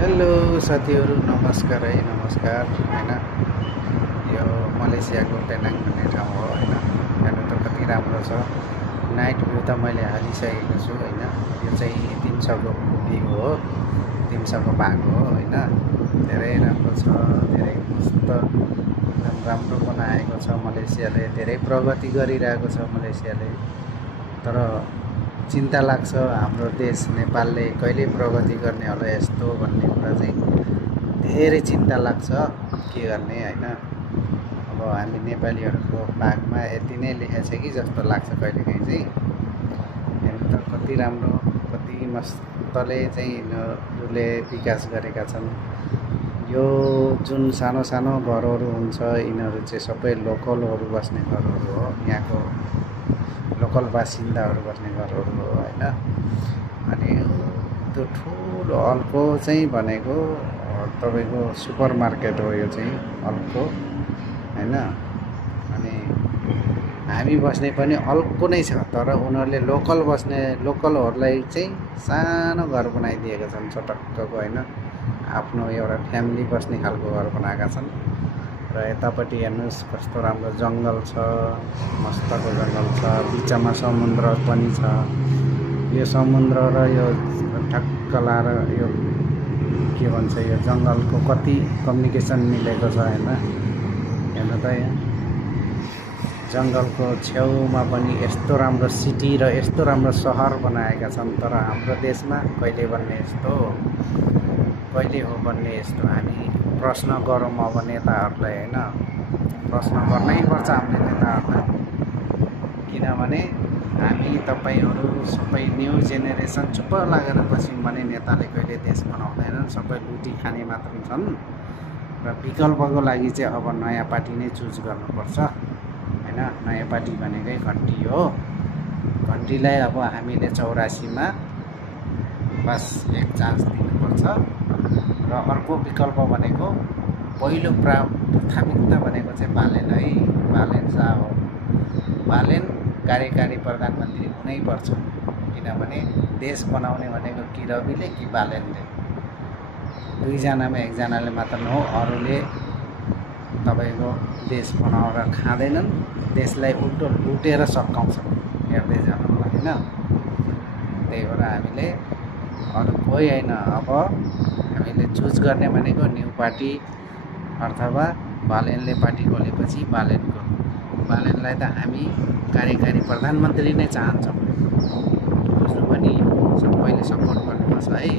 Hello साथीहरू, नमस्कार है। नमस्कार होइन। यो मलेसियाको पेनाङ भन्ने ठाउँ हो होइन। हेर्नु त कति राम्रो छ। नाइट भ्यू त मैले हालिसकेको छु होइन। यो चाहिँ 300को भ्यू हो, 300को भाग हो होइन। धेरै राम्रो छ, धेरै मस्त एकदम राम्रो बनाएको छ मलेसियाले। धेरै प्रगति गरिरहेको छ मलेसियाले। तर चिन्ता लाग्छ, हाम्रो देश नेपालले कहिले प्रगति गर्ने होला यस्तो भन्ने कुरा चाहिँ धेरै चिन्ता लाग्छ। के गर्ने होइन। अब हामी नेपालीहरूको भागमा यति नै लेखेको छ कि जस्तो लाग्छ कहिलेकाहीँ चाहिँ। हेर्नु त कति राम्रो, कति मस्तले चाहिँ यिनीहरूले विकास गरेका छन्। यो जुन सानो सानो घरहरू हुन्छ, यिनीहरू चाहिँ सबै लोकलहरू बस्ने घरहरू हो, यहाँको लोकल बासिन्दाहरू बस्ने घरहरू हो होइन। अनि त्यो ठुलो हलको चाहिँ भनेको तपाईँको सुपर मार्केट हो यो चाहिँ हलको होइन। अनि हामी बस्ने पनि हलको नै छ, तर उनीहरूले लोकलहरूलाई चाहिँ सानो घर बनाइदिएका छन् चटक्कको होइन। आफ्नो एउटा फ्यामिली बस्ने खालको घर बनाएका छन्। र यतापट्टि हेर्नुहोस् कस्तो राम्रो जङ्गल छ, मस्तको जङ्गल छ, बिचमा समुद्र पनि छ। यो समुद्र र यो ठक्क लाएर यो के भन्छ, यो जङ्गलको कति कम्युनिकेसन मिलेको छ होइन। हेर्नु त यहाँ जङ्गलको छेउमा पनि यस्तो राम्रो सिटी र यस्तो राम्रो सहर बनाएका छन्। तर हाम्रो देशमा कहिले बन्ने यस्तो, कहिले हो बन्ने यस्तो, हामी प्रश्न गरौँ अब नेताहरूलाई होइन। प्रश्न गर्नैपर्छ हामीले नेताहरूलाई, किनभने हामी तपाईँहरू सबै न्यू जेनेरेसन चुप्प लागेर बस्यौँ भने नेताले कहिले देश बनाउँदैनन्। सबै लुटी खाने मात्र छन्। र विकल्पको लागि चाहिँ अब नयाँ पार्टी नै चुज गर्नुपर्छ होइन। नयाँ पार्टी भनेकै घन्टी हो। घन्टीलाई अब हामीले 84मा बस एक चान्स दिनुपर्छ। र अर्को विकल्प भनेको पहिलो प्राथमिकता भनेको चाहिँ बालेन है। बालेन शाह हो। बालेन कार्यकारी प्रधानमन्त्री हुनैपर्छ, किनभने देश बनाउने भनेको कि रविले कि बालेनले, दुईजनामा एकजनाले मात्र न हो। अरूले तपाईँको देश बनाएर खाँदैनन्, देशलाई उल्टो लुटेर सकाउँछन् हेर्दै जानु होला होइन। त्यही भएर हामीले अरू कोही होइन, अब हामीले चुज गर्ने भनेको न्यू पार्टी अथवा बालेनले पार्टी खोलेपछि बालेनलाई त हामी कार्यकारी प्रधानमन्त्री नै चाहन्छौँ। बुझ्नुभयो नि, सबैले सपोर्ट गर्नुपर्छ है।